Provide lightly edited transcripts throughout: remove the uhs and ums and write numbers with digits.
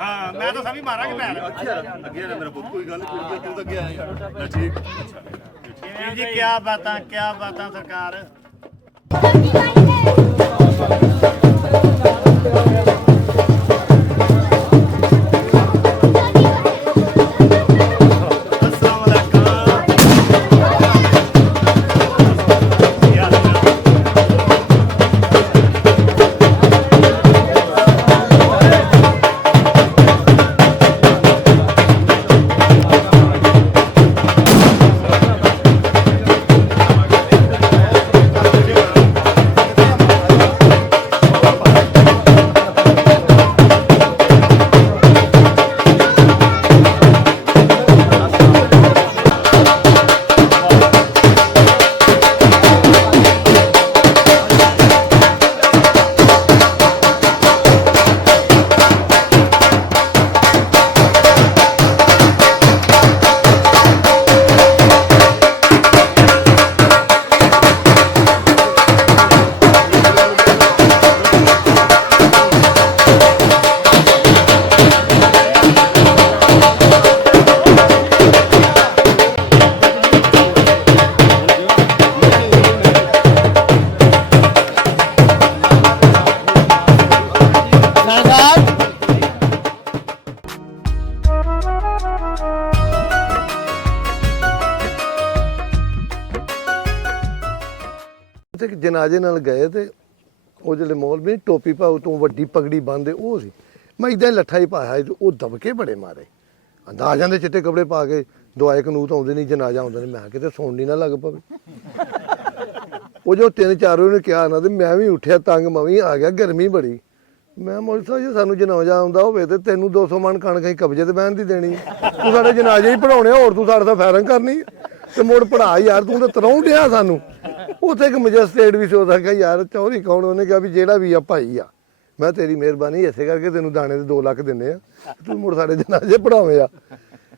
ਹਾਂ ਮੈਂ ਤਾਂ ਸਭੀ ਮਾਰਾਂਗੇ ਭੈਣ ਅੱਗੇ ਮੇਰਾ ਪੁੱਤ ਕੋਈ ਗੱਲ ਨਹੀਂ ਤੂੰ ਤਾਂ ਅੱਗੇ ਆਇਆ ਠੀਕ ਜੀ ਕੀ ਬਾਤਾਂ ਸਰਕਾਰ ਜਨਾਜੇ ਨਾਲ ਗਏ ਤੇ ਉਹ ਜਿਹੜੇ ਮੌਲਵੀ ਟੋਪੀ ਪਾਉ ਤੋਂ ਵੱਡੀ ਪਗੜੀ ਬੰਨਦੇ ਉਹ ਸੀ ਮੈਂ ਇਦਾਂ ਹੀ ਲੱਠਾ ਹੀ ਪਾਇਆ ਤੇ ਉਹ ਦਬਕੇ ਬੜੇ ਮਾਰੇ ਅੰਦਾਜ਼ਾਂ ਦੇ ਚਿੱਟੇ ਕੱਪੜੇ ਪਾ ਕੇ ਦੁਆਏ ਕਨੂਤ ਆਉਂਦੇ ਨਹੀਂ ਜਨਾਜ਼ਾ ਆਉਂਦਾ ਨਹੀਂ ਮੈਂ ਕਿਤੇ ਸੁਣਨੀ ਨਾ ਲੱਗ ਪਵੇ ਉਹ ਜੋ 3-4 ਉਹਨੇ ਕਿਹਾ ਨਾ ਤੇ ਮੈਂ ਵੀ ਉੱਠਿਆ ਤੰਗ ਮੈਂ ਵੀ ਆ ਗਿਆ ਗਰਮੀ ਬੜੀ ਮੈਂ ਮੌਲਵੀ ਸਾਹਿਬ ਜੇ ਸਾਨੂੰ ਜਨਾਜ਼ਾ ਆਉਂਦਾ ਹੋਵੇ ਤੇ ਤੈਨੂੰ 200 ਮਣ ਕਣਕ ਅਸੀਂ ਕਬਜ਼ੇ ਤੇ ਬਹਿਣ ਦੀ ਦੇਣੀ ਤੂੰ ਸਾਡੇ ਜਨਾਜ਼ੇ ਹੀ ਪੜਾਉਣੇ ਹੋਰ ਤੂੰ ਸਾਡੇ ਦਾ ਫੈਰਨ ਕਰਨੀ ਤੇ ਮੁੜ ਪੜਾ ਯਾਰ ਤੂੰ ਤਾਂ ਤਰਾਉਂ ਡਿਆ ਸਾਨੂੰ ਉੱਥੇ ਇੱਕ ਮੈਜਿਸਟ੍ਰੇਟ ਵੀ ਸੀ ਉਹਦਾ ਕਿਹਾ ਯਾਰ ਚੌਧਰੀ ਕੌਣ ਉਹਨੇ ਕਿਹਾ ਵੀ ਜਿਹੜਾ ਵੀ ਆ ਭਾਈ ਆ ਮੈਂ ਤੇਰੀ ਮਿਹਰਬਾਨੀ ਇਸੇ ਕਰਕੇ ਤੈਨੂੰ ਦਾਣੇ ਦੇ 2 ਲੱਖ ਦਿੰਦੇ ਆ ਤੂੰ ਮੁੜ ਸਾਡੇ ਜਨਾਜ਼ੇ ਪੜਾਵੇਂ ਆ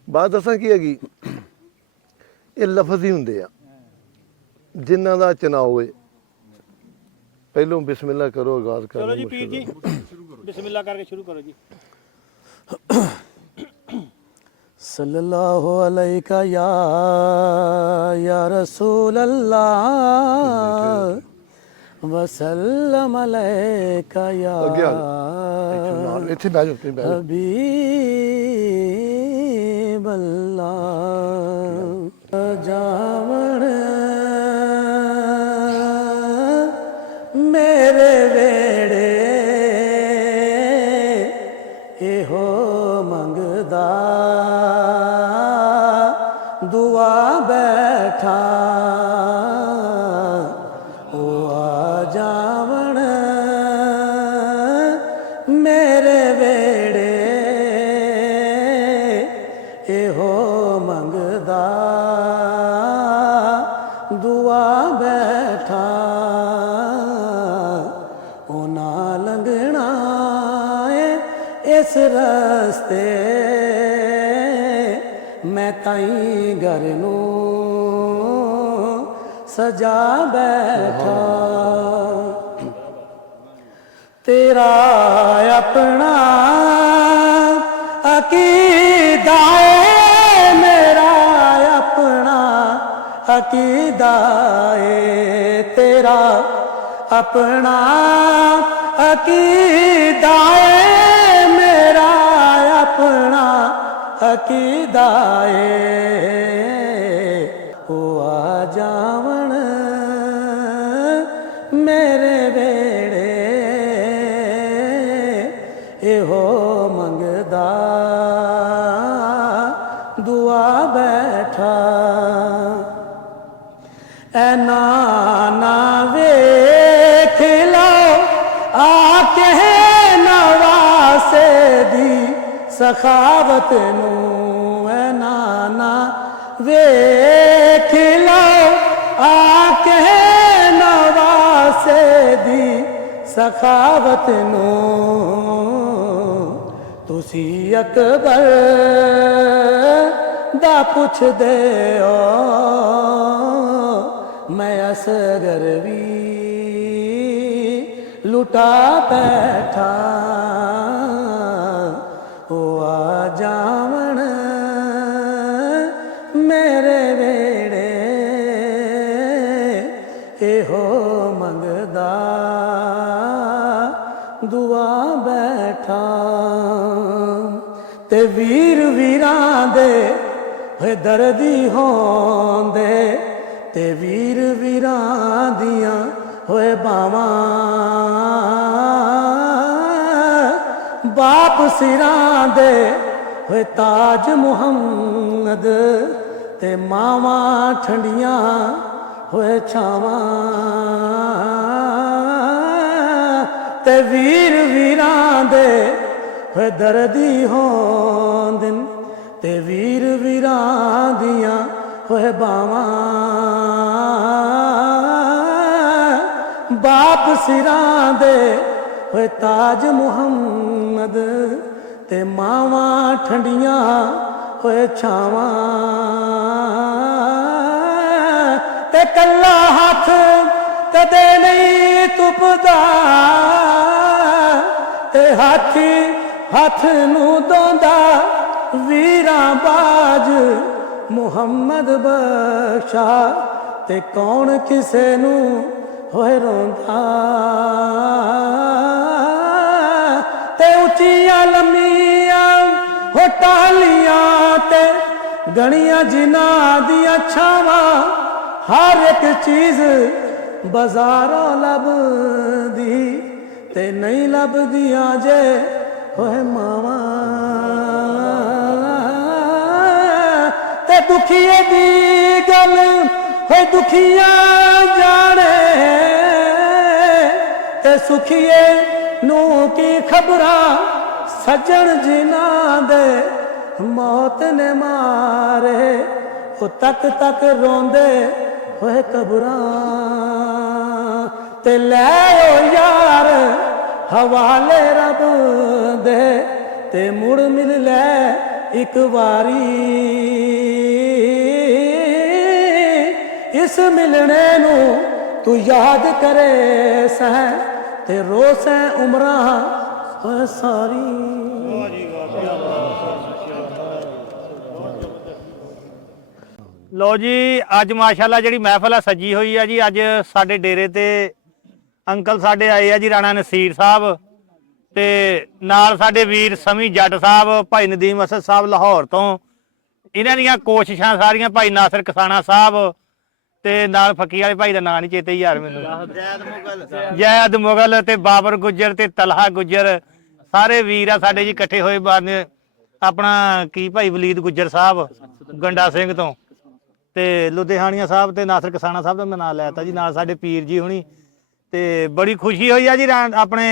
ਬਾਤ ਦੱਸਾਂ ਕੀ ਹੈਗੀ ਇਹ ਲਫ਼ਜ਼ ਹੀ ਹੁੰਦੇ ਆ ਜਿਨ੍ਹਾਂ ਦਾ ਚਨਾਅ ਹੋਏ ਪਹਿਲੋਂ ਬਿਸਮਿਲ੍ਲਾ ਕਰੋ ਆਗਾਜ਼ ਕਰੋ ਚਲੋ ਜੀ ਪੀਰ ਜੀ ਬਿਸਮਿਲ੍ਲਾ ਕਰਕੇ ਸ਼ੁਰੂ ਕਰੋ ਜੀ सल्लल्लाहु अलैका या रसूल अल्लाह वसल्लम अलैका या हबीब अल्लाह जावण मेरे वेड़े एहो मंगदा दुआ बैठा ओ आ जावण मेरे वेड़े एहो मंगदा दुआ बैठा ओ ना लंघना इस रस्ते मैं ताई घर नू सजा बैठा तेरा अपना अकीदा है मेरा अपना अकीदा है तेरा अपना अकीदा है मेरा अपना अकीदा ओ आ जावण मेरे वेड़े एहो मंगदा दुआ बैठा ऐ ना वेख लो आके नवासे दी सखावत नू ऐ नाना वेख लो आके नवासे दी सखावत नू तुसी अकबर दा पुछ दे ओ मैं असगर भी लुटा बैठा ਦੂਆ ਬੈਠਾ ਤੇ ਵੀਰ ਵੀਰਾਂ ਦੇ ਹੋਏ ਦਰਦੀ ਹੋਂਦੇ ਤੇ ਵੀਰ ਵੀਰਾਂ ਦੀਆਂ ਹੋਏ ਬਾਵਾਂ ਬਾਪ ਸਿਰਾਂ ਦੇ ਹੋਏ ਤਾਜ ਮੁਹੰਮਦ ਤੇ ਮਾਵਾਂ ਠੰਡੀਆਂ ਹੋਏ ਛਾਵਾਂ ਤੇ ਵੀਰ ਵੀਰਾਂ ਦੇ ਹੋਏ ਦਰਦੀ ਹੋਂਦੇ ਤੇ ਵੀਰ ਵੀਰਾਂ ਦੀਆਂ ਹੋਏ ਬਾਵਾਂ ਬਾਪ ਸਿਰਾਂ ਦੇ ਹੋਏ ਤਾਜ ਮੁਹੰਮਦ ਤੇ ਮਾਵਾਂ ਠੰਡੀਆਂ ਹੋਏ ਛਾਵਾਂ ਤੇ ਕੱਲਾ ਹੱਥ ਕਦੇ ਨਹੀਂ ਤੁਪਦਾ ਤੇ ਹਾਥੀ ਹੱਥ ਨੂੰ ਦੋਂਦਾ ਵੀਰਾਂ ਬਾਜ ਮੁਹੰਮਦ ਬਖਸ਼ਾ ਤੇ ਕੌਣ ਕਿਸੇ ਨੂੰ ਹੋਏ ਰੋਂਦਾ ਤੇ ਉੱਚੀਆਂ ਲੰਮੀਆਂ ਹੋ ਟਾਹਲੀਆਂ ਤੇ ਗਣੀਆਂ ਜਿਨ੍ਹਾਂ ਦੀਆਂ ਛਾਵਾਂ ਹਰ ਇੱਕ ਚੀਜ਼ ਬਾਜ਼ਾਰੋਂ ਲੱਭਦੀ ਤੇ ਨਹੀਂ ਲੱਭਦੀਆਂ ਜੇ ਹੋਏ ਮਾਵਾਂ ਤੇ ਦੁਖੀਏ ਦੀ ਗੱਲ ਹੋਏ ਦੁਖੀਆਂ ਜਾਣੇ ਤੇ ਸੁਖੀਏ ਨੂੰ ਕੀ ਖਬਰਾਂ ਸੱਜਣ ਜਿਨ੍ਹਾਂ ਦੇ ਮੌਤ ਨੇ ਮਾਰੇ ਉਹ ਤੱਕ ਤੱਕ ਰੋਂਦੇ ਹੋਏ ਕਬਰਾਂ ਤੇ ਲੈ ਓ ਯਾਰ ਹਵਾਲੇ ਰੱਬ ਦੇ ਤੇ ਮੁੜ ਮਿਲ ਲੈ ਇੱਕ ਵਾਰੀ ਇਸ ਮਿਲਣੇ ਨੂੰ ਤੂੰ ਯਾਦ ਕਰੇ ਸਹਿ ਤੇ ਰੋਸੈ ਉਮਰਾਂ ਹੋਏ ਸਾਰੀ ਲੋ ਜੀ ਅੱਜ ਮਾਸ਼ਾਅੱਲਾ ਜਿਹੜੀ ਮਹਿਫਲ ਆ ਸਜੀ ਹੋਈ ਆ ਜੀ। ਅੱਜ ਸਾਡੇ ਡੇਰੇ ਤੇ ਅੰਕਲ ਸਾਡੇ ਆਏ ਆ ਜੀ, ਰਾਣਾ ਨਸੀਰ ਸਾਹਿਬ ਤੇ ਨਾਲ ਸਾਡੇ ਵੀਰ ਸਮੀ ਜੱਟ ਸਾਹਿਬ, ਭਾਈ ਨਦੀਮ ਅਸਦ ਸਾਹਿਬ ਲਾਹੌਰ ਤੋਂ। ਇਹਨਾਂ ਦੀਆਂ ਕੋਸ਼ਿਸ਼ਾਂ ਸਾਰੀਆਂ, ਭਾਈ ਨਾਸਰ ਕਸਾਣਾ ਸਾਹਿਬ ਤੇ ਨਾਲ ਫੱਕੀ ਵਾਲੇ ਭਾਈ ਦਾ ਨਾਂ ਨਹੀਂ ਚੇਤੇ ਯਾਰ ਮੈਨੂੰ, ਜੈਦ ਮੁਗਲ ਤੇ ਬਾਬਰ ਗੁੱਜਰ ਤੇ ਤਲਹਾ ਗੁੱਜਰ, ਸਾਰੇ ਵੀਰ ਆ ਸਾਡੇ ਜੀ ਇਕੱਠੇ ਹੋਏ। ਬਾਅਦ ਆਪਣਾ ਕੀ ਭਾਈ ਵਲੀਦ ਗੁੱਜਰ ਸਾਹਿਬ ਗੰਡਾ ਸਿੰਘ ਤੋਂ ਤੇ ਲੁਧਿਆਣੀਆਂ ਸਾਹਿਬ ਤੇ ਨਾਸਰ ਕਸਾਣਾ ਸਾਹਿਬ ਦਾ ਮੈਂ ਨਾਂ ਲੈਤਾ ਜੀ, ਨਾਲ ਸਾਡੇ ਪੀਰ ਜੀ ਹੁਣੀ। ਤੇ ਬੜੀ ਖੁਸ਼ੀ ਹੋਈ ਆ ਜੀ ਆਪਣੇ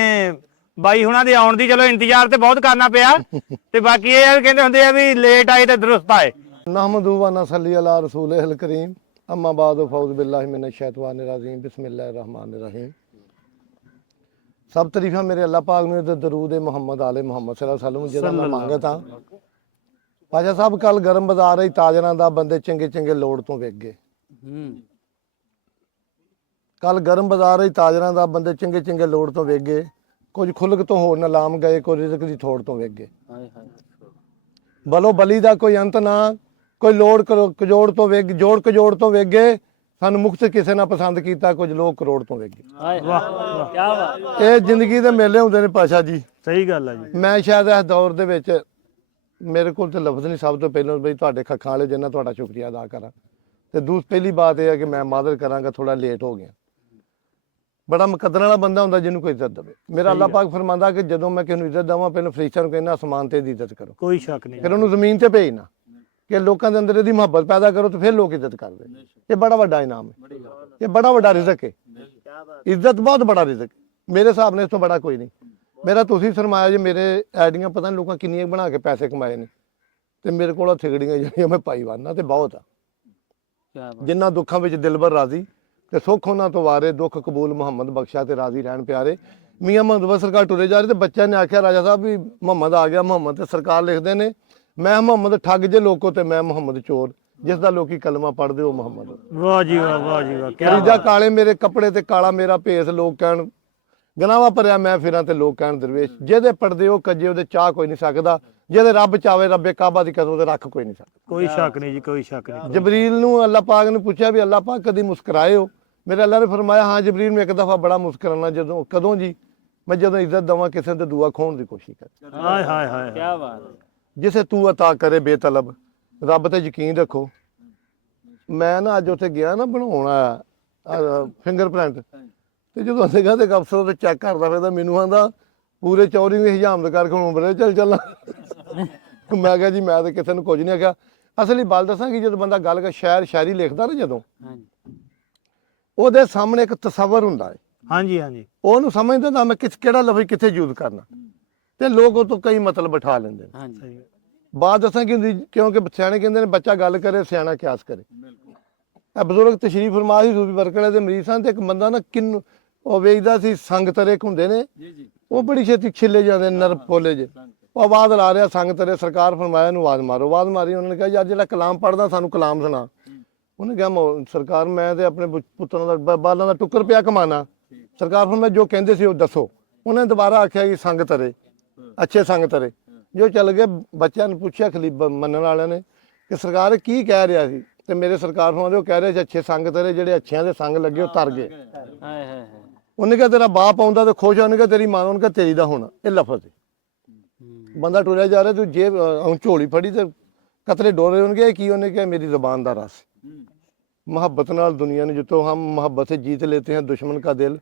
ਬਾਈ ਹੁਣਾਂ ਦੇ ਆਉਣ ਦੀ। ਚਲੋ ਇੰਤਜ਼ਾਰ ਤੇ ਬਹੁਤ ਕਰਨਾ ਪਿਆ ਤੇ ਬਾਕੀ ਇਹ ਆ ਵੀ ਕਹਿੰਦੇ ਹੁੰਦੇ ਆ ਵੀ ਲੇਟ ਆਏ ਤੇ ਦਰੁਸਤ ਆਏ। ਨਹਮਦੁ व नसल्ली अला रसूलिहिल करीम अम्मा बाद फौज बिल्लाहि मिनश शैतानिर रजीम बिस्मिल्लाहिर रहमानिर रहीम। सब तरीफा मेरे अल्लाह पाक ਨੂੰ ਤੇ ਦਰੂਦ ਮੁਹੰਮਦ ਆਲੇ ਮੁਹੰਮਦ ਸੱਲੱਲਾਹੁ ਅਲੈहि ਵਸੱਲਮ ਜਿਹਦਾ ਮੈਂ ਮੰਗਦਾ। ਪਾਸ਼ਾ ਸਾਹਿਬ ਕੱਲ ਗਰਮ ਬਾਜ਼ਾਰ ਹੀ ਤਾਜਰਾਂ ਦਾ ਬੰਦੇ ਚੰਗੇ ਚੰਗੇ ਲੋੜ ਤੋਂ ਵੇਖ ਗਏ। ਕੱਲ ਗਰਮ ਬਾਜ਼ਾਰ ਹੀ ਤਾਜਰਾਂ ਦਾ ਬੰਦੇ ਚੰਗੇ ਚੰਗੇ ਲੋੜ ਤੋਂ ਵੇਖ ਗਏ। ਕੁਝ ਖੁਲਕ ਤੋਂ ਹੋਰ ਨਲਾਮ ਗਏ, ਕੋਈ ਰਿਜ਼ਕ ਦੀ ਥੋੜ ਤੋਂ ਵੇਖ ਗਏ। ਬਲੋ ਬਲੀ ਦਾ ਕੋਈ ਅੰਤ ਨਾ, ਕੋਈ ਲੋੜ ਕਜੋੜ ਤੋਂ ਵੇਖ, ਜੋੜ ਕਜੋੜ ਤੋਂ ਵੇਖ ਗਏ। ਸਾਨੂੰ ਮੁਕਤ ਕਿਸੇ ਨਾ ਪਸੰਦ ਕੀਤਾ, ਕੁਝ ਲੋਕ ਕਰੋੜ ਤੋਂ ਵੇਖ ਗਏ। ਵਾਹ ਕੀ ਬਾਤ। ਇਹ ਜ਼ਿੰਦਗੀ ਦੇ ਮੇਲੇ ਹੁੰਦੇ ਨੇ ਪਾਸ਼ਾ ਜੀ। ਸਹੀ ਗੱਲ ਆ ਜੀ। ਮੈਂ ਸ਼ਾਇਦ ਇਸ ਦੌਰ ਦੇ ਵਿੱਚ ਮੇਰੇ ਕੋਲ ਤੇ ਲਫ਼ਜ਼ ਨਹੀਂ ਸਭ ਤੋਂ ਪਹਿਲਾਂ ਬਈ ਤੁਹਾਡੇ ਖੱਖਾਂ ਵਾਲੇ ਜਿੰਨਾ ਤੁਹਾਡਾ ਸ਼ੁਕਰੀਆ ਅਦਾ ਕਰਾਂ। ਤੇ ਪਹਿਲੀ ਬਾਤ ਇਹ ਹੈ ਕਿ ਮੈਂ ਮਾਦਰ ਕਰਾਂਗਾ, ਥੋੜਾ ਲੇਟ ਹੋ ਗਿਆ। ਬੜਾ ਮੁਕੱਦਰ ਵਾਲਾ ਬੰਦਾ ਹੁੰਦਾ ਜਿਹਨੂੰ ਕੋਈ ਇੱਜ਼ਤ ਦੇਵੇ। ਮੇਰਾ ਅੱਲਾਹ ਪਾਕ ਫਰਮਾਂਦਾ ਕਿ ਜਦੋਂ ਮੈਂ ਕਿਸੇ ਨੂੰ ਇੱਜ਼ਤ ਦੇਵਾਂ, ਪਹਿਲਾਂ ਫਰਿਸ਼ਤਿਆਂ ਨੂੰ ਕਹਿੰਦਾ ਅਸਮਾਨ ਤੇ ਦੀ ਇੱਜ਼ਤ ਕਰੋ, ਕੋਈ ਸ਼ੱਕ ਨਹੀਂ। ਫਿਰ ਉਹਨੂੰ ਜ਼ਮੀਨ ਤੇ ਭੇਜਣਾ ਕਿ ਲੋਕਾਂ ਦੇ ਅੰਦਰ ਇਹਦੀ ਮੁਹੱਬਤ ਪੈਦਾ ਕਰੋ ਤੇ ਫਿਰ ਲੋਕ ਇੱਜ਼ਤ ਕਰਦੇ। ਇਹ ਬੜਾ ਵੱਡਾ ਇਨਾਮ ਹੈ, ਇਹ ਬੜਾ ਵੱਡਾ ਰਿਜ਼ਕ ਹੈ। ਇੱਜ਼ਤ ਬਹੁਤ ਬੜਾ ਰਿਜ਼ਕ। ਮੇਰੇ ਹਿਸਾਬ ਨਾਲ ਇਸ ਤੋਂ ਬੜਾ ਕੋਈ ਨਹੀਂ। ਮੇਰਾ ਤੁਸੀਂ ਸਰਮਾਇਆ ਜੇ ਮੇਰੇ ਆਈਡੀਆਂ ਪਤਾ ਨਹੀਂ ਲੋਕਾਂ ਕਿੰਨੀਆਂ ਬਣਾ ਕੇ ਪੈਸੇ ਕਮਾਏ ਨੇ ਤੇ ਮੇਰੇ ਕੋਲ ਥਿਗੜੀਆਂ ਜਿਹੜੀਆਂ ਮੈਂ ਪਾਈ ਵਾਰਨਾ ਤੇ ਬਹੁਤ ਆ। ਜਿੰਨਾ ਦੁੱਖਾਂ ਵਿੱਚ ਦਿਲਬਰ ਰਾਜ਼ੀ ਤੇ ਸੁੱਖ ਉਹਨਾਂ ਤੋਂ ਵਾਰੇ, ਦੁੱਖ ਕਬੂਲ ਮੁਹੰਮਦ ਬਖਸ਼ਾ ਤੇ ਰਾਜ਼ੀ ਰਹਿਣ ਪਿਆਰੇ। ਮੀਆਂ ਮੁਹੰਮਦ ਸਰਕਾਰ ਟੁਰੇ ਜਾ ਰਹੇ ਤੇ ਬੱਚਿਆਂ ਨੇ ਆਖਿਆ ਰਾਜਾ ਸਾਹਿਬ ਵੀ ਮੁਹੰਮਦ ਆ ਗਿਆ। ਮੁਹੰਮਦ ਤੇ ਸਰਕਾਰ ਲਿਖਦੇ ਨੇ ਮੈਂ ਮੁਹੰਮਦ ਠੱਗ ਜੇ ਲੋਕੋ ਤੇ ਮੈਂ ਮੁਹੰਮਦ ਚੋਰ, ਜਿਸ ਦਾ ਲੋਕੀ ਕਲਮਾ ਪੜ੍ਹਦੇ ਉਹ ਮੁਹੰਮਦ। ਵਾਹ ਜੀ ਵਾਹ, ਵਾਹ ਜੀ ਵਾਹ। ਫਰੀਦਾ ਕਾਲੇ ਮੇਰੇ ਕੱਪੜੇ ਤੇ ਕਾਲਾ ਮੇਰਾ ਭੇਸ, ਲੋਕ ਕਹਿਣ ਗਨਾਵਾ ਭਰਿਆ ਮੈਂ ਫਿਰਾਂ ਤੇ ਲੋਕ ਕਹਿਣ ਦਰਵੇਸ਼। ਜਿਹਦੇ ਪੜਦੇ ਉਹ ਕੱਜੇ ਉਹਦੇ ਚਾਹ ਕੋਈ ਨਹੀਂ ਸਕਦਾ, ਜਿਹਦੇ ਰੱਬ ਚਾਵੇ ਰੱਬੇ ਕਾਬਾ ਦੀ ਕਸਮ ਉਹਦੇ ਰੱਖ ਕੋਈ ਨਹੀਂ ਸਕਦਾ। ਕੋਈ ਸ਼ੱਕ ਨਹੀਂ ਜੀ, ਕੋਈ ਸ਼ੱਕ ਨਹੀਂ। ਜਬਰੀਲ ਨੂੰ ਅੱਲਾਹ ਪਾਕ ਨੇ ਪੁੱਛਿਆ ਵੀ ਅੱਲਾਹ ਪਾਕ ਕਦੀ ਮੁਸਕਰਾਏ ਹੋ? ਮੇਰੇ ਅੱਲਾਹ ਨੇ ਫਰਮਾਇਆ ਹਾਂ ਜਬਰੀਲ, ਮੈਂ ਇੱਕ ਦਫਾ ਬੜਾ ਮੁਸਕਰਾਨਾ। ਜਦੋਂ ਕਦੋਂ ਜੀ? ਮੈਂ ਜਦੋਂ ਇੱਜ਼ਤ ਦਵਾਂ ਕਿਸੇ ਤੇ ਦੁਆ ਖੋਣ ਦੀ ਕੋਸ਼ਿਸ਼ ਕਰ। ਹਾਏ ਹਾਏ ਹਾਏ ਕੀ ਬਾਤ ਹੈ। ਜਿਸੇ ਤੂੰ ਅਤਾ ਕਰੇ ਬੇਤਲਬ, ਰੱਬ ਤੇ ਯਕੀਨ ਰੱਖੋ। ਮੈਂ ਨਾ ਅੱਜ ਉੱਥੇ ਗਿਆ ਨਾ ਬਣਾਉਣਾ ਫਿੰਗਰਪ੍ਰਿੰਟ, ਤੇ ਜਦੋਂ ਅਸੀਂ ਕਹਿੰਦੇ ਅਫਸਰ ਤੇ ਚੈੱਕ ਕਰਦਾ ਫਿਰਦਾ, ਮੈਨੂੰ ਆਂਦਾ ਪੂਰੇ ਚੌਰੀ ਨੂੰ ਹਜਾਮਤ ਕਰਕੇ ਹੁਣ ਬਰੇ ਚੱਲ ਚੱਲਾਂ। ਮੈਂ ਕਿਹਾ ਜੀ ਮੈਂ ਤਾਂ ਕਿਸੇ ਨੂੰ ਕੁਝ ਨਹੀਂ ਆਖਿਆ। ਅਸਲੀ ਗੱਲ ਦੱਸਾਂ ਕਿ ਜਦੋਂ ਬੰਦਾ ਗੱਲ ਕਰ ਸ਼ਾਇਰੀ ਲਿਖਦਾ ਨਾ, ਜਦੋਂ ਉਹਦੇ ਸਾਹਮਣੇ ਇੱਕ ਤਸੱਵਰ ਹੁੰਦਾ ਹੈ, ਹਾਂਜੀ ਹਾਂਜੀ, ਉਹਨੂੰ ਸਮਝਦਾ ਤਾਂ ਮੈਂ ਕਿਹੜਾ ਲਫ਼ਜ਼ ਕਿੱਥੇ ਯੂਜ਼ ਕਰਨਾ, ਤੇ ਲੋਕ ਉਹ ਤੋਂ ਕਈ ਮਤਲਬ ਬਿਠਾ ਲੈਂਦੇ ਨੇ। ਹਾਂਜੀ ਬਾਤ ਦੱਸਾਂ ਕਿ ਹੁੰਦੀ, ਕਿਉਂਕਿ ਸਿਆਣੇ ਕਹਿੰਦੇ ਨੇ ਬੱਚਾ ਗੱਲ ਕਰੇ ਸਿਆਣਾ ਕਿਆਸ ਕਰੇ। ਇਹ ਬਜ਼ੁਰਗ ਤਸ਼ਰੀਫ ਫਰਮਾ ਸੀ ਸੂਫੀ ਵਰਕਲੇ ਦੇ ਮਰੀਜ਼ ਸਨ, ਤੇ ਇੱਕ ਬੰਦਾ ਨਾ ਉਹ ਵੇਖਦਾ ਸੀ ਸੰਗ ਤਰੇ ਹੁੰਦੇ ਨੇ, ਉਹ ਬੜੀ ਛੇਤੀ ਛਿੱਲੇ ਜਾਂਦੇ ਨਰ ਪੋਲੇ ਜੇ। ਉਹ ਆਵਾਜ਼ ਲਾ ਰਿਹਾ ਸੰਗ ਤਰੇ, ਸਰਕਾਰ ਫਰਮਾਇਆ ਨੂੰ ਆਵਾਜ਼ ਮਾਰੋ। ਆਵਾਜ਼ ਮਾਰੀ, ਉਹਨਾਂ ਨੇ ਕਿਹਾ ਯਾਰ ਜਿਹੜਾ ਕਲਾਮ ਪੜ੍ਹਦਾ ਸਾਨੂੰ ਕਲਾਮ ਸੁਣਾ। ਉਹਨੇ ਕਿਹਾ ਸਰਕਾਰ ਮੈਂ ਤੇ ਆਪਣੇ ਪੁੱਤਰਾਂ ਦਾ ਬਾਲਾਂ ਦਾ ਟੁੱਕਰ ਪਿਆ ਕਮਾਣਾ। ਸਰਕਾਰ ਫਰਮਾਇਆ ਜੋ ਕਹਿੰਦੇ ਸੀ ਉਹ ਦੱਸੋ। ਉਹਨੇ ਦੁਬਾਰਾ ਆਖਿਆ ਕਿ ਸੰਗ ਤਰੇ, ਅੱਛੇ ਸੰਗ ਤਰੇ। ਜੋ ਚੱਲ ਗਏ, ਬੱਚਿਆਂ ਨੂੰ ਪੁੱਛਿਆ ਖਲੀਫ ਮੰਨਣ ਵਾਲਿਆਂ ਨੇ ਕਿ ਸਰਕਾਰ ਕੀ ਕਹਿ ਰਿਹਾ ਸੀ, ਤੇ ਮੇਰੇ ਸਰਕਾਰ ਫਰਮਾਉਂਦੇ ਉਹ ਕਹਿ ਰਹੇ ਸੀ ਅੱਛੇ ਸੰਗ ਤਰੇ, ਜਿਹੜੇ ਅੱਛਿਆਂ ਦੇ ਸੰਗ ਲੱਗੇ ਉਹ ਤਰ ਗਏ। ਹਾਏ ਹਾਏ। ਉਹਨੇ ਕਿਹਾ ਤੇਰਾ ਬਾਪ ਆਉਂਦਾ ਤੇ ਖੁਸ਼, ਉਹਨੇ ਕਿਹਾ ਤੇਰੀ ਮਾਂ, ਉਹਨੇ ਕਿਹਾ ਤੇਰੀ ਦਾ ਹੋਣਾ। ਇਹ ਲਫ਼ਜ਼ ਬੰਦਾ ਟੁਰਿਆ ਜਾ ਰਿਹਾ, ਤੂੰ ਜੇਬ ਝੋਲੀ ਫੜੀ ਤੇ ਕਤਰੇ ਡੋਲ ਰਹੇ ਹੋਣਗੇ। ਇਹ ਕੀ? ਉਹਨੇ ਕਿਹਾ ਮੇਰੀ ਜ਼ਬਾਨ ਦਾ ਰਸ। मोहब्बत नाल दुनिया ने जितो हम मोहब्बत से जीत लेते हैं दुश्मन का दिल,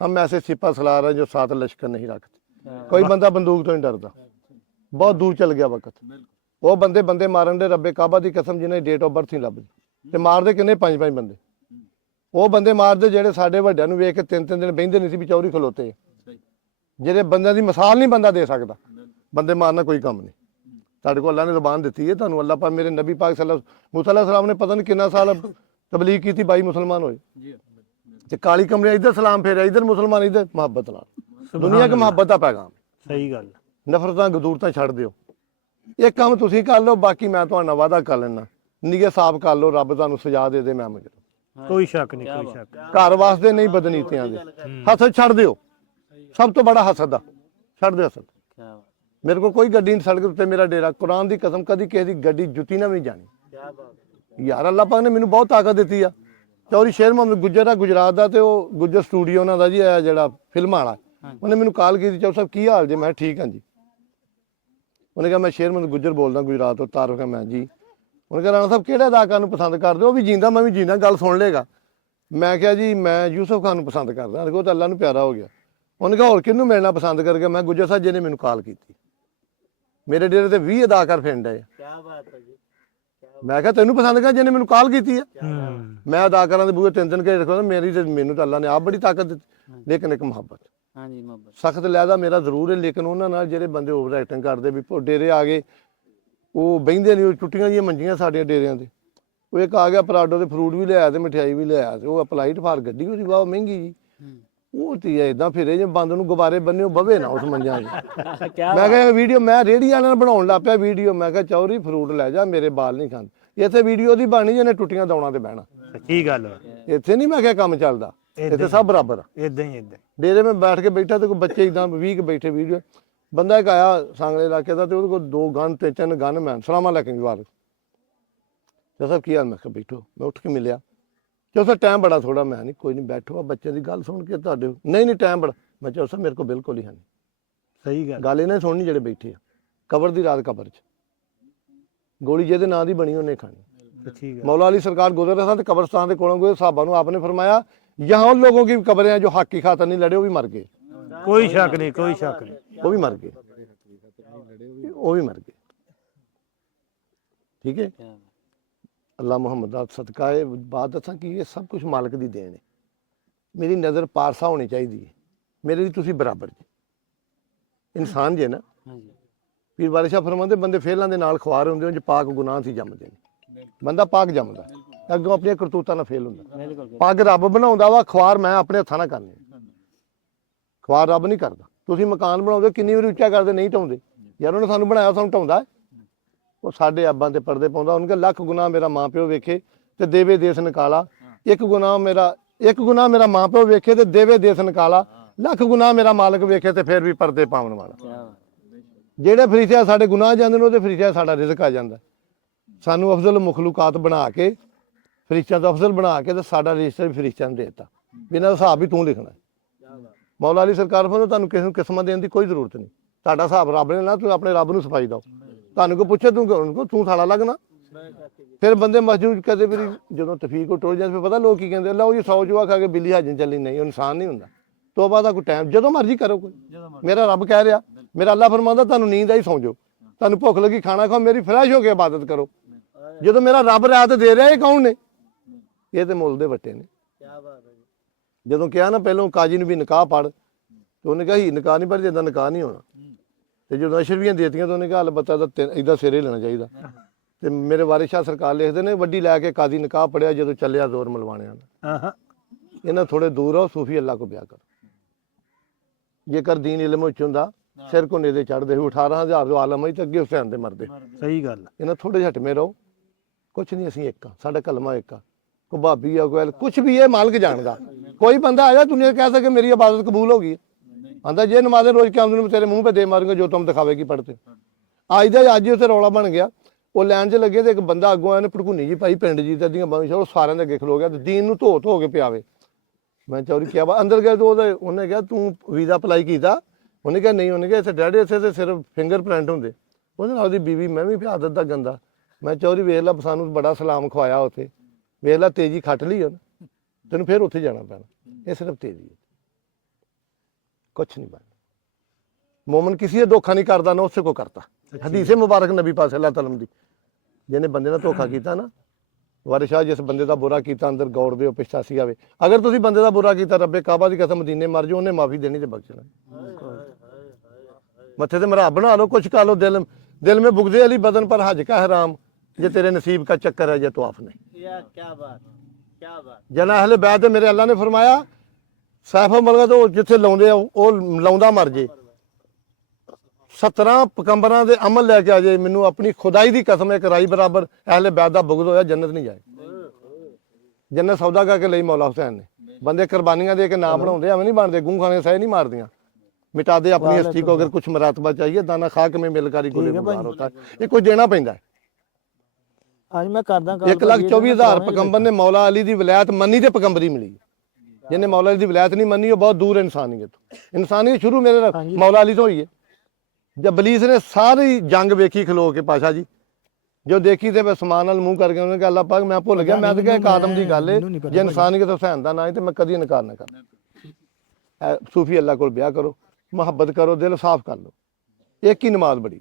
हम ऐसे सिपा सलार हैं जो साथ लश्कर नहीं रखते। कोई बंदा बंदूक तो नहीं डरता। बहुत दूर चल गया वक्त। वो बंदे बंदे मारन दे रब्बे काबा दी कसम जिन्हें डेट ऑफ बर्थ नहीं लभदी, ते मारदे किन्ने 5-5 बंदे। वो बंदे मारदे ਜਿਹੜੇ ਸਾਡੇ ਵੱਡਿਆਂ ਨੂੰ ਵੇਖ ਕੇ 3-3 ਦਿਨ ਬਹਿੰਦੇ ਨਹੀਂ ਸੀ ਵੀ ਚੌਰੀ ਖਲੋਤੇ, ਜਿਹੜੇ ਬੰਦਿਆਂ ਦੀ ਮਿਸਾਲ ਨਹੀਂ ਬੰਦਾ ਦੇ ਸਕਦਾ। ਬੰਦੇ ਮਾਰਨਾ ਕੋਈ ਕੰਮ ਨਹੀਂ। ਤੁਹਾਡੇ ਕੋਲ ਅੱਲਾ ਨੇ ਜ਼ਬਾਨ ਦਿੱਤੀ ਹੈ, ਤੁਹਾਨੂੰ ਅੱਲਾ ਪਾਕ ਮੇਰੇ ਨਬੀ ਪਾਕ ਸੱਲੱਲਾਹੁ ਅਲੈहि वसल्लम ਨੇ ਪਤਾ ਨਹੀਂ ਕਿੰਨਾ ਸਾਲ ਤਬਲੀਗ ਕੀਤੀ, 22 ਮੁਸਲਮਾਨ ਹੋਏ। ਤੇ ਕਾਲੀ ਕਮਰੇ ਇੱਧਰ ਸਲਾਮ ਫੇਰਿਆ, ਇੱਧਰ ਮੁਸਲਮਾਨ, ਇੱਧਰ ਮੁਹੱਬਤ ਨਾਲ। ਦੁਨੀਆ ਕੀ ਮੁਹੱਬਤ ਦਾ ਪੈਗਾਮ। ਸਹੀ ਗੱਲ। ਨਫ਼ਰਤਾਂ ਗਦੂਰਤਾਂ ਛੱਡ ਦਿਓ। ਇਹ ਕੰਮ ਤੁਸੀਂ ਕਰ ਲਓ, ਬਾਕੀ ਮੈਂ ਤੁਹਾਡਾ ਵਾਅਦਾ ਕਰ ਲੈਣਾ, ਨੀਅਤ ਸਾਫ਼ ਕਰ ਲਓ, ਰੱਬ ਤੁਹਾਨੂੰ ਸਜ਼ਾ ਦੇ ਦੇ। ਮੈਂ ਮੁਜਰਮ, ਕੋਈ ਸ਼ੱਕ ਨਹੀਂ, ਕੋਈ ਸ਼ੱਕ। ਘਰ ਵਾਸਤੇ ਨਹੀਂ, ਬਦਨੀਤੀਆਂ ਦੇ ਹਸਦ ਛੱਡ ਦਿਓ। ਸਭ ਤੋਂ ਬੜਾ ਹਸਦ ਦਾ ਛੱਡ ਦਿਓ ਹਸਦ। ਮੇਰੇ ਕੋਲ ਕੋਈ ਗੱਡੀ ਨਹੀਂ ਸੜਕ ਉੱਤੇ, ਮੇਰਾ ਡੇਰਾ। ਕੁਰਾਨ ਦੀ ਕਸਮ ਕਦੀ ਕਿਸੇ ਦੀ ਗੱਡੀ ਜੁੱਤੀ ਨਾ ਵੀ ਜਾਣੀ। ਯਾਰ ਅੱਲਾਹ ਪਾਕ ਨੇ ਮੈਨੂੰ ਬਹੁਤ ਤਾਕਤ ਦਿੱਤੀ ਆ। ਚੌਰੀ ਸ਼ੇਰ ਮੁਹੰਮਦ ਗੁੱਜਰ ਆ ਗੁਜਰਾਤ ਦਾ, ਤੇ ਉਹ ਗੁੱਜਰ ਸਟੂਡੀਓ ਉਹਨਾਂ ਦਾ ਜੀ, ਆ ਜਿਹੜਾ ਫਿਲਮਾਂ ਵਾਲਾ, ਉਹਨੇ ਮੈਨੂੰ ਕਾਲ ਕੀਤੀ, ਚੌਰ ਸਾਹਿਬ ਕੀ ਹਾਲ ਜੇ? ਮੈਂ ਠੀਕ ਹਾਂ ਜੀ। ਉਹਨੇ ਕਿਹਾ ਮੈਂ ਸ਼ੇਰ ਮੁਹੰਮਦ ਗੁੱਜਰ ਬੋਲਦਾ ਗੁਜਰਾਤ ਤੋਂ। ਤਾਰਫ ਹੈ ਮੈਂ ਜੀ। ਉਹਨੇ ਕਿਹਾ ਰਾਣਾ ਸਾਹਿਬ ਕਿਹੜੇ ਅਦਾਕਾਰ ਨੂੰ ਪਸੰਦ ਕਰਦੇ ਹੋ? ਉਹ ਵੀ ਜੀਂਦਾ, ਮੈਂ ਵੀ ਜੀਂਦਾ, ਗੱਲ ਸੁਣ ਲੇਗਾ। ਮੈਂ ਕਿਹਾ ਜੀ ਮੈਂ ਯੂਸਫ ਖਾਨ ਨੂੰ ਪਸੰਦ ਕਰਦਾ। ਉਹ ਤਾਂ ਅੱਲਾ ਨੂੰ ਪਿਆਰਾ ਹੋ ਗਿਆ। ਉਹਨੇ ਕਿਹਾ ਹੋਰ ਕਿਹਨੂੰ ਮਿਲਣਾ ਪਸੰਦ ਕਰਕੇ? ਮੈਂ ਗੁੱਜਰ ਸਾਹਿਬ ਜੀ ਨੇ ਮੈਨੂੰ ਕਾਲ ਕੀਤੀ। ਮੇਰੇ ਡੇਰੇ ਤੇ 20 ਅਦਾਕਾਰ ਫਿੰਡ ਆਏ। ਮੈਂ ਕਿਹਾ ਤੈਨੂੰ ਪਸੰਦ ਕਰ ਜਿਹਨੇ ਮੈਨੂੰ ਕਾਲ ਕੀਤੀ ਆ। ਮੈਂ ਅਦਾਕਾਰਾਂ ਦੇ ਬੂਹੇ 3-3 ਘੰਟੇ ਰੱਖਦਾ। ਮੇਰੀ ਤੇ ਮੈਨੂੰ ਤਾਂ ਅੱਲਾ ਨੇ ਆਪ ਬੜੀ ਤਾਕਤ ਦਿੱਤੀ। ਲੇਕਿਨ ਇੱਕ ਮੁਹੱਬਤ, ਹਾਂਜੀ ਮੁਹੱਬਤ, ਸਖਤ ਲਹਿਦਾ ਮੇਰਾ ਜ਼ਰੂਰ ਹੈ। ਲੇਕਿਨ ਉਹਨਾਂ ਨਾਲ ਜਿਹੜੇ ਬੰਦੇ ਓਵਰ ਐਕਟਿੰਗ ਕਰਦੇ ਵੀ ਡੇਰੇ ਆ ਗਏ, ਉਹ ਬਹਿੰਦੇ ਨਹੀਂ, ਉਹ ਟੁੱਟੀਆਂ ਜਿਹੀਆਂ ਮੰਜੀਆਂ ਸਾਡੀਆਂ ਡੇਰਿਆਂ ਤੇ। ਉਹ ਇੱਕ ਆ ਗਿਆ ਪਰਾਡੋ ਦੇ ਫਰੂਟ ਵੀ ਲਿਆਇਆ ਤੇ ਮਠਿਆਈ ਵੀ ਲਿਆਇਆ, ਤੇ ਉਹ ਅਪਲਾਈਟ ਫਾਰ ਗੱਡੀ ਉਹਦੀ ਵਾਹ ਮਹਿੰਗੀ ਜੀ। ਉਹ ਤੇ ਇਦਾਂ ਫਿਰੇ ਜੇ ਬੰਦ ਨੂੰ ਗੁਬਾਰੇ ਬੰਨੇ, ਉਹ ਬਵੇ ਨਾ ਉਸ ਮੰਜਾਂ 'ਚ। ਮੈਂ ਕਿਹਾ ਵੀਡੀਓ ਮੈਂ ਰੇਹੜੀ ਵਾਲਿਆਂ ਨਾਲ ਬਣਾਉਣ ਲੱਗ ਪਿਆ ਵੀਡੀਓ। ਮੈਂ ਕਿਹਾ ਚੌਰੀ ਫਰੂਟ ਲੈ ਜਾ, ਮੇਰੇ ਬਾਲ ਨਹੀਂ ਖਾਂਦੇ। ਇੱਥੇ ਵੀਡੀਓ ਦੀ ਬਣੀ ਜਿਹਨੇ ਟੁੱਟੀਆਂ ਦੌੜਾਂ ਤੇ ਬਹਿਣਾ। ਸੱਚੀ ਗੱਲ। ਇੱਥੇ ਨਹੀਂ ਮੈਂ ਕਿਹਾ ਕੰਮ ਚੱਲਦਾ, ਇੱਥੇ ਸਭ ਬਰਾਬਰ ਆ। ਇਦਾਂ ਹੀ ਇਦਾਂ। ਡੇਰੇ ਮੈਂ ਬੈਠ ਕੇ ਬੈਠਾ ਤੇ ਕੋਈ ਬੱਚੇ ਇਦਾਂ 20 ਬੈਠੇ ਵੀਡੀਓ। ਬੰਦਾ ਇੱਕ ਆਇਆ ਸਾਂਗਲੇ ਇਲਾਕੇ ਦਾ, ਤੇ ਉਹਦੇ ਕੋਲ 2 ਗਨ ਤੇ 3 ਗਨ ਮੈਨ ਸਲਾਮ ਅਲੈਕੁਮ ਜਵਾਬ। ਤੇ ਸਭ ਕੀ ਹਾਲ? ਮੈਂ ਕਿਹਾ ਬੈਠੋ। ਮੈਂ ਉੱਠ ਕੇ ਮਿਲਿਆ। ਚਲੋ ਟਾਈਮ ਬੜਾ ਥੋੜਾ। ਮੈਂ ਨਹੀਂ ਕੋਈ ਨਹੀਂ ਬੈਠੋ, ਆ ਬੱਚੇ ਦੀ ਗੱਲ ਸੁਣ ਕੇ ਤੁਹਾਡੇ। ਨਹੀਂ ਟਾਈਮ ਬੜਾ। ਮੈਂ ਚਲੋ ਸਰ ਮੇਰੇ ਕੋਲ ਬਿਲਕੁਲ ਹੀ ਹੈ ਨਹੀਂ। ਸਹੀ ਗੱਲ। ਗੱਲ ਇਹਨਾਂ ਸੁਣਨੀ ਜਿਹੜੇ ਬੈਠੇ ਆ। ਕਬਰ ਦੀ ਰਾਤ ਕਬਰ 'ਚ ਗੋਲੀ ਜਿਹਦੇ ਨਾਂ ਦੀ ਬਣੀ ਉਹਨੇ ਖਾਣੀ। ਸੱਚੀ ਗੱਲ। मौला अली सरकार गुजर रहा था तो कब्रस्तान के कोलों गए, साहबा ने आपने फरमाया यहाँ उन लोगों की कब्रें हैं जो हक की खातर नहीं लड़े, वो भी मर गए। कोई शक नहीं, कोई शक नहीं। वो भी मर गए, वो भी मर गए। ठीक है, अल्लाह मोहम्मद दा सदका है। बात दसा कि ये सब कुछ मालिक दी देन है। मेरी नज़र पारसा होनी चाहिए। मेरे लिए तुसी बराबर जी इंसान जे ना। पीर वाले शाह फरमाते बंदे फेलां दे नाल खुआर हुंदे उंज पाक गुनाह सी जमदे ने। बंदा पाक जमदा अगों अपनी करतूतां नाल फेल हुंदा। पग रब बनाउंदा वा, खुआर मैं अपने हत्थां नाल करनी। खुआर रब नहीं करदा। तुसीं मकान बनाउंदे किन्नी वारी उच्चा करदे नहीं ढाउंदे। यार उन्हें सानूं बनाया सानूं ढाउंदा है। वो साडे अब्बां ते पर्दे पाउंदा। उनके लख गुनाह मेरा मां प्यो वेखे ते देवे देस निकाला। एक गुनाह मेरा मां प्यो वेखे ते देवे देस निकाला। लख गुनाह मेरा मालिक वेखे ते फिर भी पर्दे पाउण वाला। ਜਿਹੜੇ ਫਰੀਸ਼ਤੇ ਸਾਡੇ ਗੁਨਾਹ ਜਾਂਦੇ ਨੇ ਉਹਦੇ ਫਰੀਸ਼ਤੇ ਸਾਡਾ ਰਿਜ਼ਕ ਆ ਜਾਂਦਾ। ਸਾਨੂੰ ਅਫਜ਼ਲ ਮਖਲੂਕਾਤ ਬਣਾ ਕੇ ਫਰੀਸ਼ਤਿਆਂ ਤੋਂ ਅਫਜ਼ਲ ਬਣਾ ਕੇ ਤੇ ਸਾਡਾ ਰਜਿਸਟਰ ਵੀ ਫਰੀਸ਼ਤਿਆਂ ਨੂੰ ਦੇ ਦਿੱਤਾ। ਬਿਨਾਂ ਹਿਸਾਬ ਵੀ ਤੂੰ ਲਿਖਣਾ। ਮੌਲਾ ਅਲੀ ਸਰਕਾਰ ਵੱਲੋਂ ਤੁਹਾਨੂੰ ਕਿਸੇ ਨੂੰ ਕਿਸਮਤ ਦੇਣ ਦੀ ਕੋਈ ਜ਼ਰੂਰਤ ਨਹੀਂ। ਤੁਹਾਡਾ ਹਿਸਾਬ ਰੱਬ ਨੇ ਨਾ, ਤੁਸੀਂ ਆਪਣੇ ਰੱਬ ਨੂੰ ਸਫਾਈ ਦਿਓ। ਤੁਹਾਨੂੰ ਕੋਈ ਪੁੱਛੇ ਤੂੰ ਸਾਲਾ ਲੱਗਣਾ, ਫਿਰ ਬੰਦੇ ਮਸਜੂਦ ਕਦੇ ਵੀ ਜਦੋਂ ਤਫੀਕ ਕੋ ਟੁੱਟ ਜਾਂਦੇ ਫਿਰ ਪਤਾ ਲੋਕ ਕੀ ਕਹਿੰਦੇ, ਲਓ ਜੀ 100 ਜੁਆ ਖਾ ਕੇ ਬਿੱਲੀ ਹਾਜਨ ਚੱਲੀ। ਨਹੀਂ, ਉਹ ਇਨਸਾਨ ਨਹੀਂ ਹੁੰਦਾ। ਤੋਬਾ ਦਾ ਕੋਈ ਟਾਈਮ ਜਦੋਂ ਮਰਜ਼ੀ ਕਰੋ। ਕੋਈ ਮੇਰਾ ਰੱਬ ਕਹਿ ਰਿਹਾ, ਮੇਰਾ ਅੱਲਾ ਫਰਮਾਉਂਦਾ ਤੁਹਾਨੂੰ ਨੀਂਦ ਆਈ ਸੌਂ ਜਾਓ, ਤੁਹਾਨੂੰ ਭੁੱਖ ਲੱਗੀ ਖਾਣਾ ਖਾਓ, ਮੇਰੀ ਫਰੈਸ਼ ਹੋ ਕੇ ਇਬਾਦਤ ਕਰੋ। ਜਦੋਂ ਮੇਰਾ ਰੱਬ ਰਾਤ ਦੇ ਰਿਹਾ, ਇਹ ਕੌਣ ਨੇ? ਇਹ ਤੇ ਮੁੱਲ ਦੇ ਵੱਟੇ ਨੇ। ਜਦੋਂ ਕਿਹਾ ਨਾ ਪਹਿਲੋਂ ਕਾਜੀ ਨੂੰ ਵੀ ਨਿਕਾਹ ਪੜ੍ਹ, ਤੇ ਉਹਨੇ ਕਿਹਾ ਹੀ ਨਿਕਾਹ ਨਹੀਂ ਪੜ੍ਹ ਜਾਂਦਾ ਨਿਕਾਹ ਨਹੀਂ ਹੋਣਾ। ਤੇ ਜਦੋਂ ਅਸ਼ਰਵੀਆਂ ਦੇਤੀਆਂ ਤਾਂ ਉਹਨੇ ਕਿਹਾ ਅਲਬੱਤਾ ਦਾ ਇਦਾਂ ਸਿਰੇ ਲੈਣਾ ਚਾਹੀਦਾ। ਤੇ ਮੇਰੇ ਵਾਰਿਸ ਸ਼ਾਹ ਸਰਕਾਰ ਲਿਖਦੇ ਨੇ, ਵੱਡੀ ਲੈ ਕੇ ਕਾਦੀ ਨਿਕਾਹ ਪੜਿਆ ਜਦੋਂ ਚੱਲਿਆ ਜ਼ੋਰ ਮਲਵਾਣਿਆਂ ਦਾ। ਇਹਨਾਂ ਥੋੜੇ ਦੂਰ ਰਹੋ, ਸੂਫੀ ਅੱਲਾ ਕੋ ਬਿਆ ਕਰੋ। ਜੇਕਰ ਦੀਨ ਇਲਮ ਵਿੱਚ ਹੁੰਦਾ ਸਿਰ ਕੋ ਨੇਦੇ ਚੜਦੇ 18,000 ਜੋ ਆਲਮ ਹੈ ਤੇ ਅੱਗੇ ਹੁਸੈਨ ਦੇ ਮਰਦੇ। ਸਹੀ ਗੱਲ। ਇਹਨਾਂ ਥੋੜੇ ਹਟਵੇਂ ਰਹੋ। ਕੁਛ ਨਹੀਂ, ਅਸੀਂ ਇੱਕ ਆ, ਸਾਡਾ ਕਲਮਾ ਇੱਕ ਆ। ਕੋ ਭਾਬੀ ਆ ਕੋਈ ਕੁਛ ਵੀ ਇਹ ਮਾਲਕ ਜਾਣਦਾ। ਕੋਈ ਬੰਦਾ ਆਇਆ ਦੁਨੀਆ ਕਹਿ ਸਕੇ ਮੇਰੀ ਇਬਾਦਤ ਕਬੂਲ ਹੋ ਗਈ। ਆਂਦਾ ਜੇ ਨਮਾਜ਼ੇ ਰੋਜ਼ ਕਿਆਮਤ ਨੂੰ ਤੇਰੇ ਮੂੰਹ 'ਤੇ ਦੇ ਮਾਰੂੰਗਾ ਜੋ ਤੁਮ ਦਿਖਾਵੇਗੀ ਪੜਤੇ। ਅੱਜ ਉੱਥੇ ਰੌਲਾ ਬਣ ਗਿਆ। ਉਹ ਲੈਣ 'ਚ ਲੱਗੇ ਤੇ ਇੱਕ ਬੰਦਾ ਅੱਗੋਂ ਆਇਆ ਨੇ ਭੜਕੂਨੀ ਜੀ ਪਾਈ ਪਿੰਡ ਜੀ ਤੇ ਦੀਆਂ ਬਾਈਆਂ, ਉਹ ਸਾਰਿਆਂ ਦੇ ਅੱਗੇ ਖਲੋ ਗਿਆ ਤੇ ਦੀਨ ਨੂੰ ਧੋ ਕੇ ਪਿਆਵੇ। ਮੈਂ ਚੌਰੀ ਕਿਹਾ ਵਾ ਅੰਦਰ ਗਿਆ ਤੇ ਉਹਨੇ ਕਿਹਾ ਤੂੰ ਵੀਜ਼ਾ ਅਪਲਾਈ ਕੀਤਾ? ਉਹਨੇ ਕਿਹਾ ਨਹੀਂ। ਉਹਨੇ ਕਿਹਾ ਇੱਥੇ ਡੈਡੀ ਇੱਥੇ ਤੇ ਸਿਰਫ ਫਿੰਗਰਪ੍ਰਿੰਟ ਹੁੰਦੇ। ਉਹਦੇ ਨਾਲ ਉਹਦੀ ਬੀਵੀ ਮੈਂ ਵੀ ਆਦਤ ਦਾ ਗੰਦਾ। ਮੈਂ ਚੌਰੀ ਵੇਖ ਲਾ ਸਾਨੂੰ ਬੜਾ ਸਲਾਮ ਖਵਾਇਆ ਉੱਥੇ, ਵੇਖ ਲਾ ਤੇਜ਼ੀ ਖੱਟ ਲਈ ਉਹਨੇ, ਤੈਨੂੰ ਫਿਰ ਉੱਥੇ ਜਾਣਾ ਪੈਣਾ। ਇਹ ਸਿਰਫ ਤੇਜ਼ੀ ਹੈ, ਕੁਛ ਨਹੀਂ ਬਣਦਾ। ਮੋਮਨ ਕਿਸੇ ਦਾ ਧੋਖਾ ਨਹੀਂ ਕਰਦਾ ਨਾ ਉਸੇ ਕੋ ਕਰਤਾ। ਹਦੀਸੇ ਮੁਬਾਰਕ ਨਬੀ ਪਾਕ ਸੱਲੱਲਾਹੁ ਅਲੈहि ਵਸੱਲਮ ਦੀ, ਜਿਹਨੇ ਬੰਦੇ ਨਾਲ ਧੋਖਾ ਕੀਤਾ ਨਾ, ਵਾਰਿਸ ਸ਼ਾਹ ਜਿਸ ਬੰਦੇ ਦਾ ਬੁਰਾ ਕੀਤਾ ਅੰਦਰ ਗੌੜਦੇ ਹੋ ਪਛਤਾਸੀ ਆਵੇ। ਅਗਰ ਤੁਸੀਂ ਬੰਦੇ ਦਾ ਬੁਰਾ ਕੀਤਾ ਰੱਬੇ ਕਾਬਾ ਦੀ ਕਸਮ ਮਦੀਨੇ ਮਰ ਜਾਓ, ਉਹਨੇ ਮਾਫੀ ਦੇਣੀ ਤੇ ਬਖਸ਼ਣਾ। मत्थे से मरा बना लो, कुछ खा लो, दिल में बुगदे अली बदन पर हज का हराम, ये तेरे नसीब का चक्कर है, ये तो आपने जना अहले बैत मेरे अल्लाह ने फरमाया सैफ मलगा तो जिथे लाउंदे लाउंदा मर जे। 17 पैगंबरां दे अमल लैके आ जाए, मैनू अपनी खुदाई दी कसम एक राई बराबर अहले बैत दा बुगद होया जन्नत नहीं जाए। जन्नत सौदा करके ਲਈ मौला हुसैन ने। बंदे कुर्बानियां दे के नाम बनाउंदे एवें नहीं बनदे, गूं खाने सह नहीं मारदियां। मिटा दे अपनी हस्ती को, अगर कुछ मरातबा चाहिए दाना खाक में मिलकारी गुले गुजार होता है, ये कुछ देना पैंदा है। आज मैं करदा 1,24,000 पैगंबर ने मौला अली दी विलायत मन्नी ते पैगंबरी मिली। जिन्हें मौला अली दी विलायत नहीं मन्नी वो बहुत दूर इंसानियत। इंसानियत शुरू मेरे मौला अली तो हुई है। जब बलीस ने सारी जंग वेखी खलो के पाशा जी जो देखी थे मैं समान नाल मुंह करके उन्होंने कहा अल्लाह पाक मैं भुल गया, मैं तो क्या एक आदम की गल है, जे इंसानियत हुसैन दा ना है तो मैं कदी इनकार ना करना। सूफी अल्लाह को ब्याह करो, मुहब्बत करो, दिल साफ कर लो, एक ही नमाज बड़ी,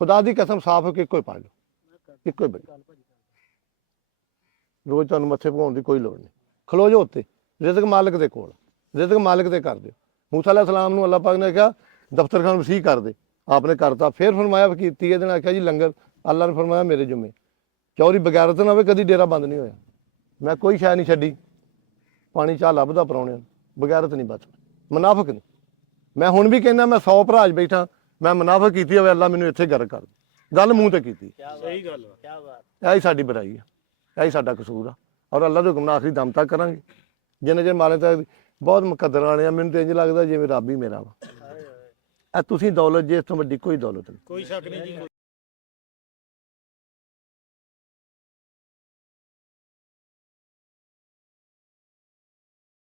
खुदा दी कसम साफ हो के इको पढ़ लो, इको बड़ी। रोज तुहानू मत्थे पकाउण दी कोई लोड़ नहीं, खलो जो उत्ते रिज़्क मालिक दे कोल, रिज़्क मालिक दे कर दिओ। मूसा अलैहिस्सलाम नू अल्लाह पाक ने कहा दफ्तर खान वसीह कर दे, आपने करता। फिर फरमाया फकीर 30 दिन आख्या जी लंगर, अल्लाह ने फरमाया मेरे जुम्मे। चौरी बगैरत ना होवे, कदी डेरा बंद नहीं होया। मैं कोई शै नहीं छड्डी, पानी चाह लभदा परौणे, बगैरत नहीं बच, मुनाफिक नहीं। मैं हुण भी कहना मैं 100 भरा बैठा, मैं मुनाफिक कीती होवे अल्लाह मैनू इत्थे गर्क कर, गल मूँह ते कीती। सही गल है, यही साडी बुराई है, यही साडा कसूर आ। और अल्लाह दे हुक्म नाल आखिरी दम तक करांगे। जिन्ने चिर माले तक बहुत मुकद्दर आने, मैनूं ते इंज लगदा जिवें रब ही मेरा वा। तुसीं दौलत जे इस तों वड्डी कोई दौलत नहीं।